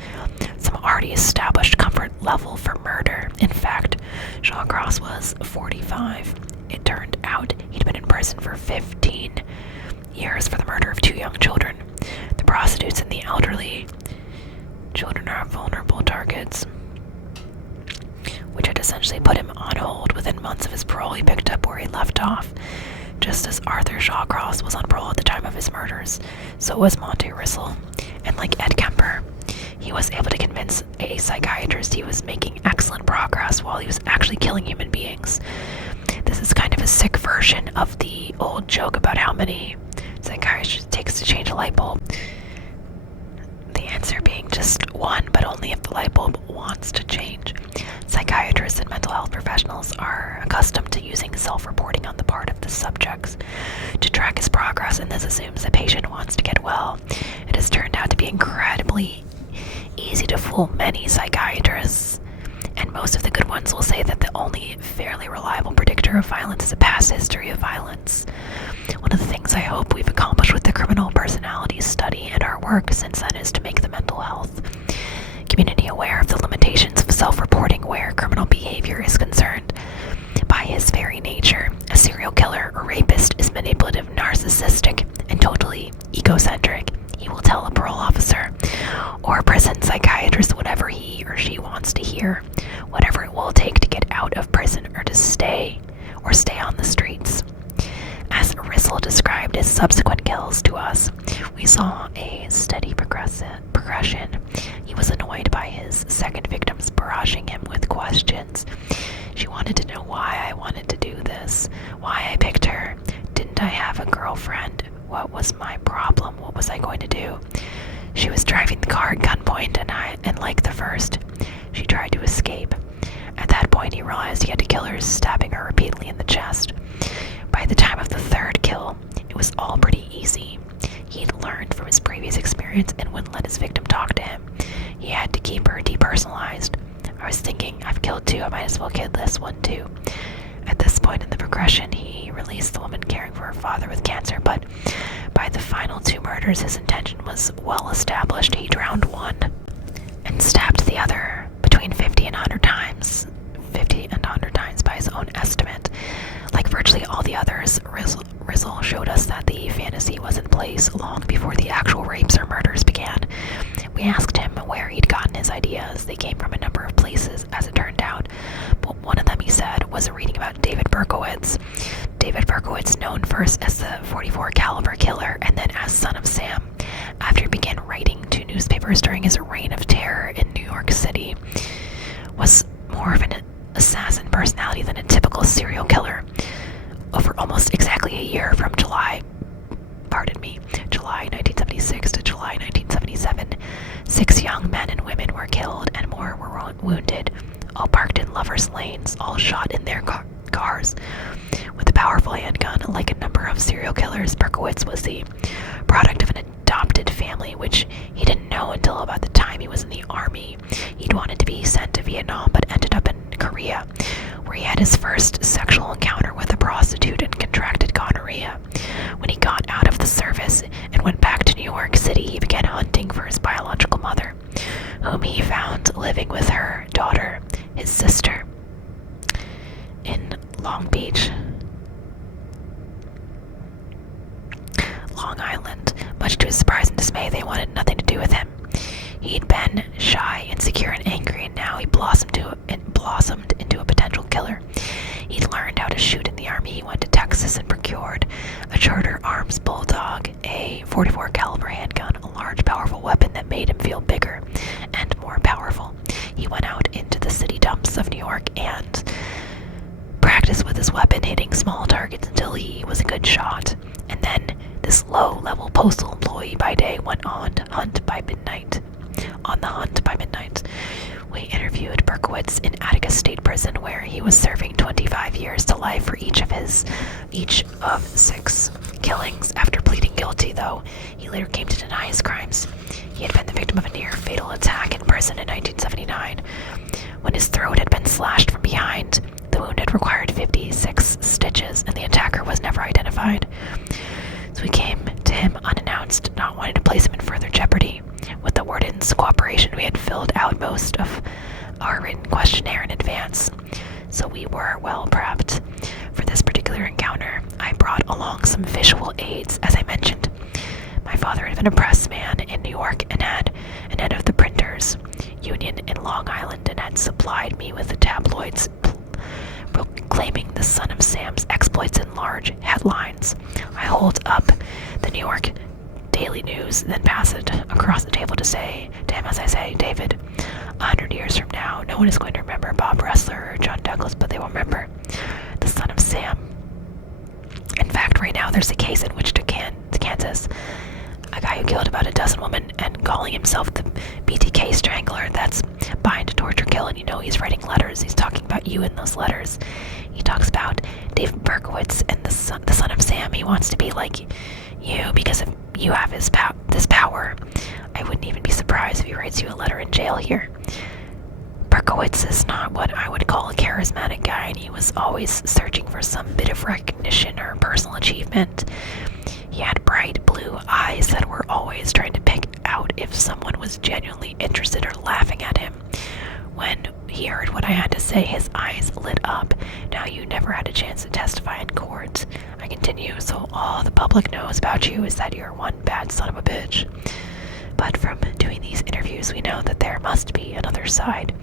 some already established comfort level for murder. In fact, Shawcross was 45. It turned out he'd been in prison for 15 years for the murder of 2 young children. The prostitutes and the elderly. Children are vulnerable targets, which had essentially put him on hold. Within months of his parole, he picked up where he left off. Just as Arthur Shawcross was on parole at the time of his murders, so was Monty Rissell. And like Ed Kemper, he was able to convince a psychiatrist he was making excellent progress while he was actually killing human beings. This is kind of a sick version of the old joke about how many psychiatrists it takes to change a light bulb. The answer being just one, but only if the light bulb wants to change. Psychiatrists and mental health professionals are accustomed to using self-reporting on the part of the subjects to track his progress, and this assumes the patient wants to get well. It has turned out to be incredibly easy to fool many psychiatrists, and most of the good ones will say that the only fairly reliable predictor of violence is a past history of violence. One of the things I hope we've accomplished with the criminal personality study and our work since then is to make the mental health community aware of the limitations of self-reporting where criminal behavior is concerned. By his very nature, a serial killer or rapist is manipulative, narcissistic, and totally egocentric. He will tell a parole officer or a prison psychiatrist whatever he or she wants to hear, whatever it will take to get out of prison or to stay on the streets. As Rissell described his subsequent kills to us, we saw a steady progression. He was annoyed by his second victims barraging him with questions. She wanted to know why I wanted to do this, why I picked her. Didn't I have a girlfriend? What was my problem? What was I going to do? She was driving the car at gunpoint, and like the first, she tried to escape. At that point, he realized he had to kill her, stabbing her repeatedly in the chest. By the time of the third kill, it was all pretty easy. He'd learned from his previous experience and wouldn't let his victim talk to him. He had to keep her depersonalized. I was thinking, I've killed 2, I might as well kill this one too. At this point in the progression, he released the woman caring for her father with cancer, but by the final 2 murders, his intention was well established. He drowned one and stabbed the other between 50 and 100 times. 50 and 100 times by his own estimate. Like virtually all the others, Rissell showed us that the fantasy was in place long before the actual rapes or murders began. We asked him where he'd gotten his ideas. They came from a number of places, as it turned out, but one of them, he said, was reading about David Berkowitz. David Berkowitz, known first as the 44 caliber killer and then as Son of Sam, after he began writing to newspapers during his reign of terror in New York City, was more of an assassin personality than a typical serial killer. Over almost exactly a year from July 1976 to July 1977, 6 young men and women were killed and more were wounded, all parked in lovers' lanes, all shot in their cars with a powerful handgun. Like a number of serial killers, Berkowitz was the product of an adopted family, which he didn't know until about the time he was in the army. He'd wanted to be sent to Vietnam, but ended up in Korea, where he had his first sexual encounter with a prostitute and contracted gonorrhea. When he got out of the service and went back to New York City, he began hunting for his biological mother, whom he found living with her daughter, his sister, in Long Beach, Long Island. Much to his surprise and dismay, they wanted nothing to do with him. He'd been shy, insecure, and angry, and now he blossomed into a potential killer. He'd learned how to shoot in the army. He went to Texas and procured a Charter Arms Bulldog, a 44 caliber handgun, a large, powerful weapon that made him feel bigger and more powerful. He went out into the city dumps of New York and practiced with his weapon, hitting small targets until he was a good shot. And then this low-level postal employee by day went on the hunt by midnight. We interviewed Berkowitz in Attica State Prison, where he was serving 25 years to life for each of 6 killings. After pleading guilty, though, he later came to deny his crimes. He had been the victim of a near-fatal attack in prison in 1979, when his throat had been slashed from behind. The wound had required 56 stitches, and the attacker was never identified. So we came to him unannounced, not wanting to place him in further jeopardy. With the warden's cooperation, we had filled out most of our written questionnaire in advance, so we were well prepped for this particular encounter. I brought along some visual aids, as I mentioned. My father had been a pressman in New York and had an head of the Printers Union in Long Island, and had supplied me with the tabloids proclaiming the son of Sam's exploits in large headlines. I hold up the New York Daily News, then pass it across the table to him as I say, David, 100 years from now, no one is going to remember Bob Ressler or John Douglas, but they will remember the son of Sam. In fact, right now there's a case in Wichita, Kansas, a guy who killed about a dozen women and calling himself the BTK Strangler. That's bind, torture, kill, and he's writing letters. He's talking about you in those letters. He talks about David Berkowitz and the son of Sam. He wants to be like you because if you have this power. I wouldn't even be surprised if he writes you a letter in jail here. Berkowitz is not what I would call a charismatic guy, and he was always searching for some bit of recognition or personal achievement. He had bright blue eyes that were always trying to pick out if someone was genuinely interested or laughing at him. When he heard what I had to say, his eyes lit up. Now, you never had a chance to testify in court. I continue, so all the public knows about you is that you're one bad son of a bitch. But from doing these interviews, we know that there must be another side,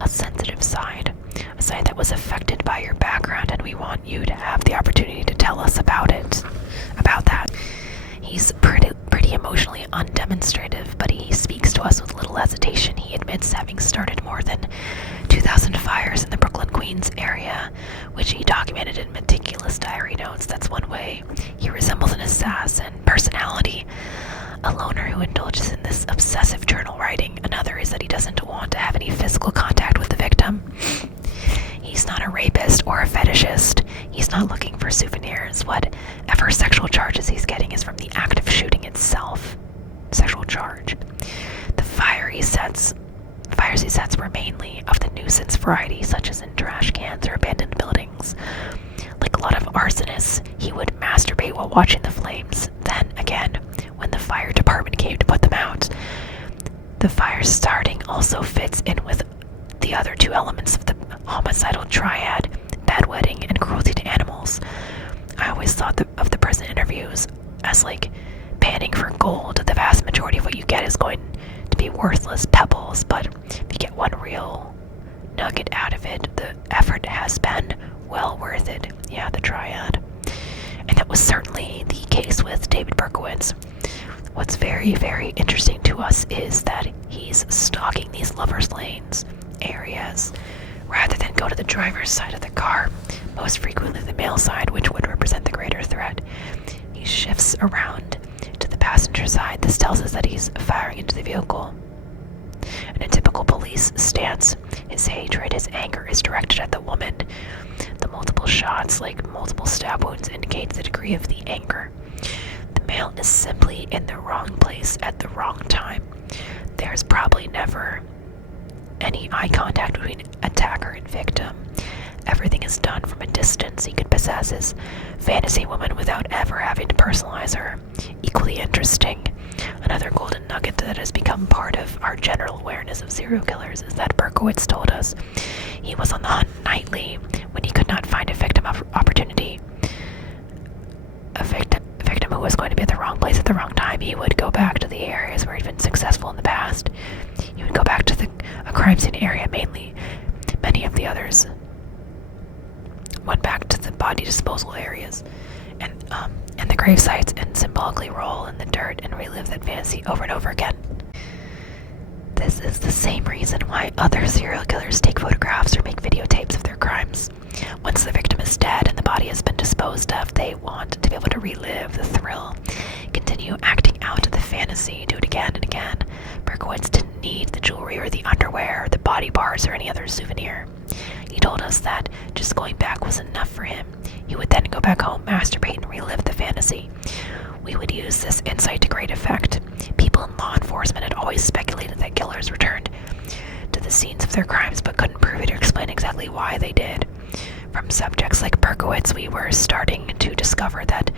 a sensitive side, a side that was affected by your background, and we want you to have the opportunity to tell us about that. He's pretty emotionally undemonstrative, but he speaks to us with little hesitation. He admits having started more than 2,000 fires in the Brooklyn, Queens area, which he documented in meticulous diary notes. That's one way he resembles an assassin personality, a loner who indulges in this obsessive journal writing. Another is that he doesn't want to have any physical contact with the victim. He's not a rapist or a fetishist. He's not looking for souvenirs. Whatever sexual charges he's getting is from the act of shooting itself. Sexual charge. The fires he sets were mainly of the nuisance variety, such as in trash cans or abandoned buildings. Like a lot of arsonists, he would masturbate while watching the flames. Then again, when the fire department came to put them out, the fire starting also fits in with the other 2 elements of the homicidal triad, bedwetting and cruelty to animals. I always thought of the prison interviews as like panning for gold. The vast majority of what you get is going to be worthless pebbles, but if you get one real nugget out of it, the effort has been well worth it. Yeah, the triad. And that was certainly the case with David Berkowitz. What's very, very interesting to us is that he's stalking these lovers' lanes areas rather than go to the driver's side of the car, most frequently the male side, which would represent the greater threat. He shifts around to the passenger side. This tells us that he's firing into the vehicle. In a typical police stance, his hatred, his anger is directed at the woman. The multiple shots, like multiple stab wounds, indicate the degree of the anger. The male is simply in the wrong place at the wrong time. There's probably never any eye contact between attacker and victim. Everything is done from a distance. He could possess his fantasy woman without ever having to personalize her. Equally interesting, another golden nugget that has become part of our general awareness of serial killers is that Berkowitz told us he was on the hunt nightly when he could not find a victim of opportunity. A victim who was going to be at the wrong place at the wrong time. He would go back to the areas where he'd been successful in the past. He would go back to a crime scene area mainly. Many of the others went back to the body disposal areas and the grave sites, and symbolically roll in the dirt and relive that fantasy over and over again. This is the same reason why other serial killers take photographs or make videotapes of their crimes. Once the victim is dead and the body has been disposed of, they want to be able to relive the thrill, continue acting out the fantasy, do it again and again. Berkowitz didn't need the jewelry or the underwear or the body body parts or any other souvenir. He told us that just going back was enough for him. He would then go back home, masturbate, and relive the fantasy. We would use this insight to great effect. People in law enforcement had always speculated that killers returned to the scenes of their crimes but couldn't prove it or explain exactly why they did. From subjects like Berkowitz, we were starting to discover that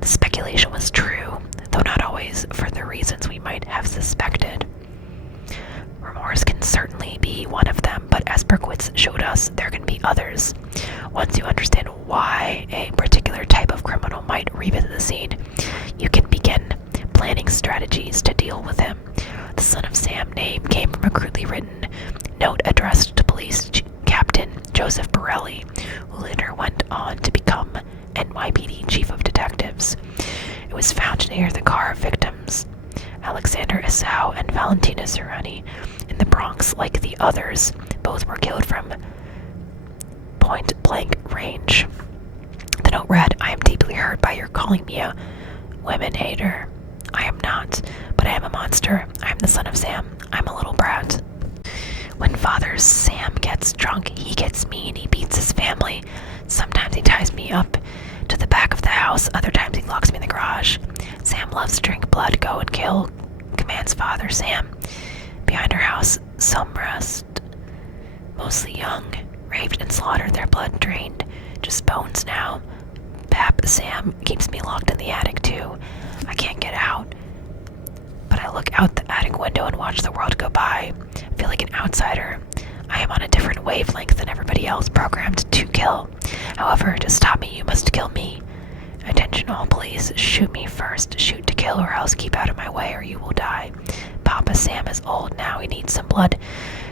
the speculation was true, though not always for the reasons we might have suspected. Remorse can certainly be one of them, but as Berkowitz showed us, there can be others. Once you understand why a particular type of criminal might revisit the scene, you can begin planning strategies to deal with him. The Son of Sam name came from a crudely written note addressed to police Captain Joseph Borelli, who later went on to become NYPD Chief of Detectives. It was found near the car of victims, Alexander Esau and Valentina Zerani, in the Bronx. Like the others, both were killed from point-blank range. The note read, "I am deeply hurt by your calling me a women hater. I am not, but I am a monster. I am the son of Sam. I'm a little brat. When Father Sam gets drunk, he gets mean. He beats his family. Sometimes he ties me up to the back of the house. Other times he locks me in the garage. Sam loves to drink blood. Go and kill," commands Father Sam. Behind our house, some rest, mostly young, raped and slaughtered, their blood drained. Just bones now. Pap Sam keeps me locked in the attic too. I can't get out, but I look out the attic window and watch the world go by. I feel like an outsider. I am on a different wavelength than everybody else, programmed to kill. However, to stop me, you must kill me. Attention all police, shoot me first. Shoot to kill, or else keep out of my way or you will die. Papa Sam is old now. He needs some blood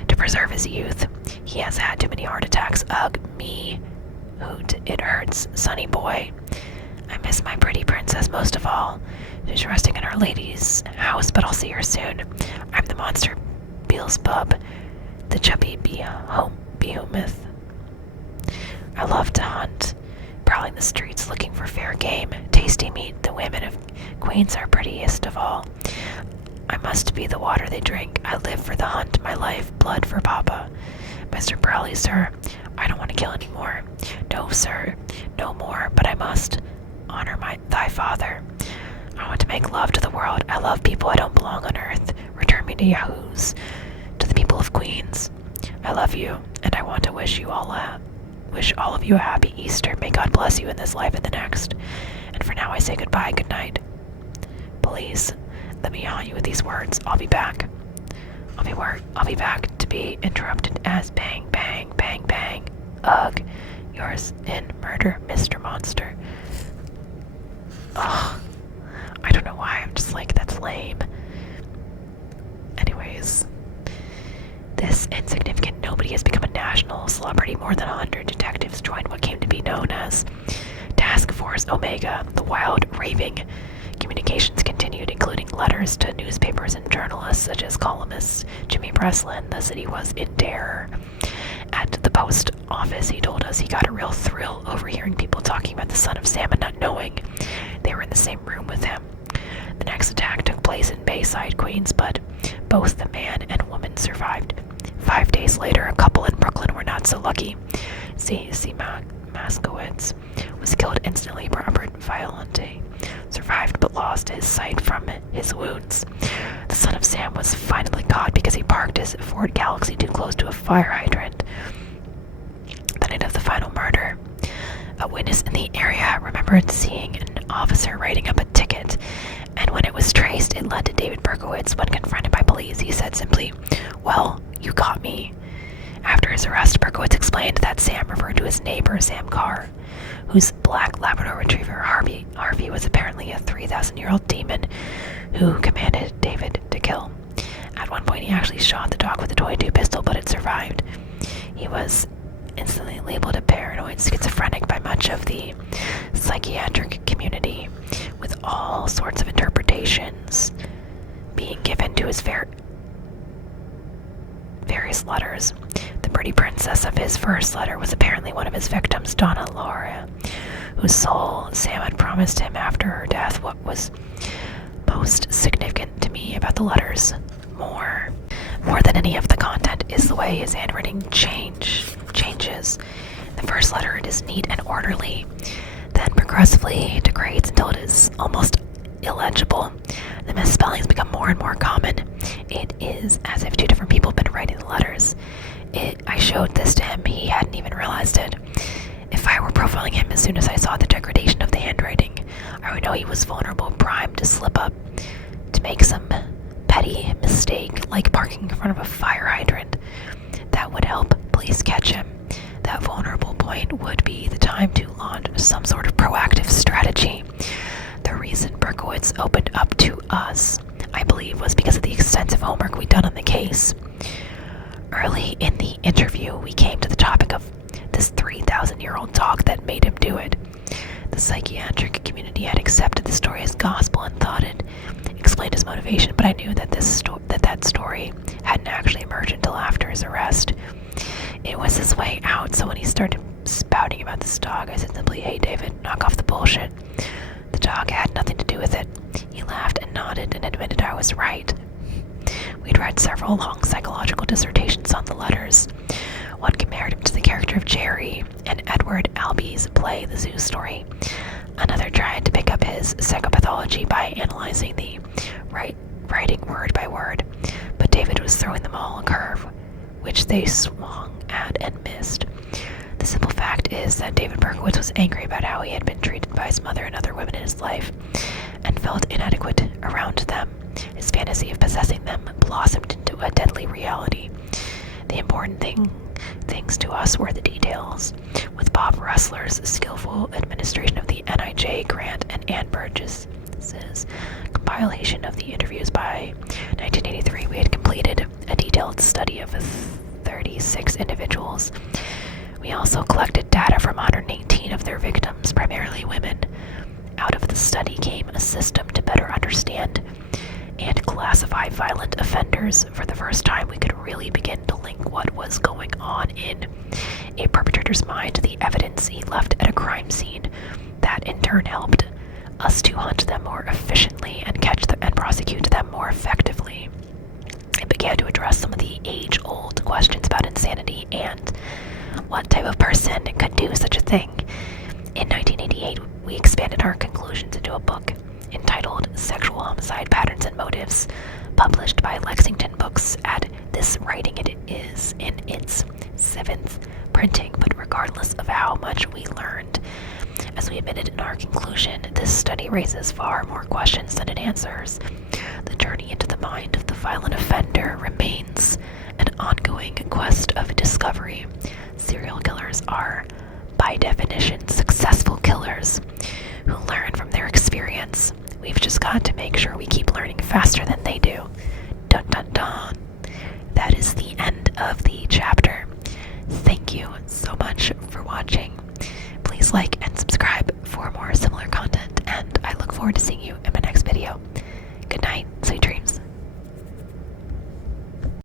to preserve his youth. He has had too many heart attacks. Ugh, me. Hoot, it hurts. Sonny boy. I miss my pretty princess most of all. She's resting in Our Lady's house, but I'll see her soon. I'm the monster Beelzebub, the chubby behemoth. I love to hunt, prowling the streets looking for fair game, tasty meat. The women of Queens are prettiest of all. I must be the water they drink. I live for the hunt, my life, blood for Papa. Mr. Browley, sir, I don't want to kill any more. No, sir, no more, but I must honor thy father. I want to make love to the world. I love people. I don't belong on earth. Return me to Yahoos, to the people of Queens. I love you, and I want to wish all of you a happy Easter. May God bless you in this life and the next. And for now, I say goodbye, good night. Please, let me haunt you with these words. I'll be back. I'll be back to be interrupted as bang, bang, bang, bang. Ugh, yours in murder, Mr. Monster. Ugh, I don't know why, I'm just like, that's lame. Anyways, this insignificant nobody has become a national celebrity. More than 100 detectives joined what came to be known as Task Force Omega. The wild, raving communications continued, including letters to newspapers and journalists such as columnist Jimmy Breslin. The city was in terror. At the post office, he told us he got a real thrill overhearing people talking about the Son of Sam and not knowing they were in the same room with him. The next attack took place in Bayside, Queens, but both the man and woman survived. 5 days later, a couple in Brooklyn were not so lucky. C.C. Maskowitz was killed instantly. Robert Violante survived but lost his sight from his wounds. The Son of Sam was finally caught because he parked his Ford Galaxy too close to a fire hydrant. The night of the final murder, a witness in the area remembered seeing an officer writing up a ticket, and when it was traced, it led to David Berkowitz. When confronted by police, he said simply, "Well, you caught me." After his arrest, Berkowitz explained that Sam referred to his neighbor, Sam Carr, whose black Labrador retriever, Harvey was apparently a 3,000-year-old demon who commanded David to kill. At one point, he actually shot the dog with a .22 pistol, but it survived. He was instantly labeled a paranoid schizophrenic by much of the psychiatric community, with all sorts of interpretations being given to his various letters. The pretty princess of his first letter was apparently one of his victims, Donna Laura, whose soul Sam had promised him after her death. What was most significant to me about the letters, more More than any of the content is the way his handwriting changes. The first letter, it is neat and orderly, then progressively degrades until it is almost illegible. The misspellings become more and more common. It is as if two different people have been writing the letters. I showed this to him, he hadn't even realized it. If I were profiling him as soon as I saw the degradation of the handwriting, I would know he was vulnerable, primed to slip up, to make some petty mistake, like parking in front of a fire hydrant. That would help police catch him. That vulnerable point would be the time to launch some sort of proactive strategy. The reason Berkowitz opened up to us, I believe, was because of the extensive homework we'd done on the case. Early in the interview, we came to the topic of this 3,000-year-old dog that made him do it. The psychiatric community had accepted the story as gospel and thought it explained his motivation, but I knew that that story hadn't actually emerged until after his arrest. It was his way out, so when he started spouting about this dog, I said simply, "Hey David, knock off the bullshit. The dog had nothing to do with it." He laughed and nodded and admitted I was right. We'd read several long psychological dissertations on the letters. One compared him to the character of Jerry in Edward Albee's play The Zoo Story. Another tried to pick up his psychopathology by analyzing the writing word by word, but David was throwing them all a curve, which they swung at and missed. The simple fact is that David Berkowitz was angry about how he had been treated by his mother and other women in his life, and felt inadequate around them. His fantasy of possessing them blossomed into a deadly reality. The important things to us were the details. With Bob Russler's skillful administration of the NIJ grant and Ann Burgess's compilation of the interviews by 1983, we had completed a detailed study of 36 individuals. We also collected data from 118 of their victims, primarily women. Out of the study came a system to better understand and classify violent offenders. For the first time, we could really begin to link what was going on in a perpetrator's mind to the evidence he left at a crime scene. That in turn helped us to hunt them more efficiently and catch them and prosecute them more effectively. It began to address some of the age-old questions about insanity and what type of person could do such a thing. In 1988, we expanded our conclusions into a book entitled Sexual Homicide Patterns and Motives, published by Lexington Books. At this writing, it is in its 7th printing, but regardless of how much we learned, as we admitted in our conclusion, this study raises far more questions than it answers. The journey into the mind of the violent offender remains an ongoing quest of discovery. Serial killers are, by definition, successful killers who learn from their experience. We've just got to make sure we keep learning faster than they do. Dun dun dun. That is the end of the chapter. Thank you so much for watching. Please like and subscribe for more similar content, and I look forward to seeing you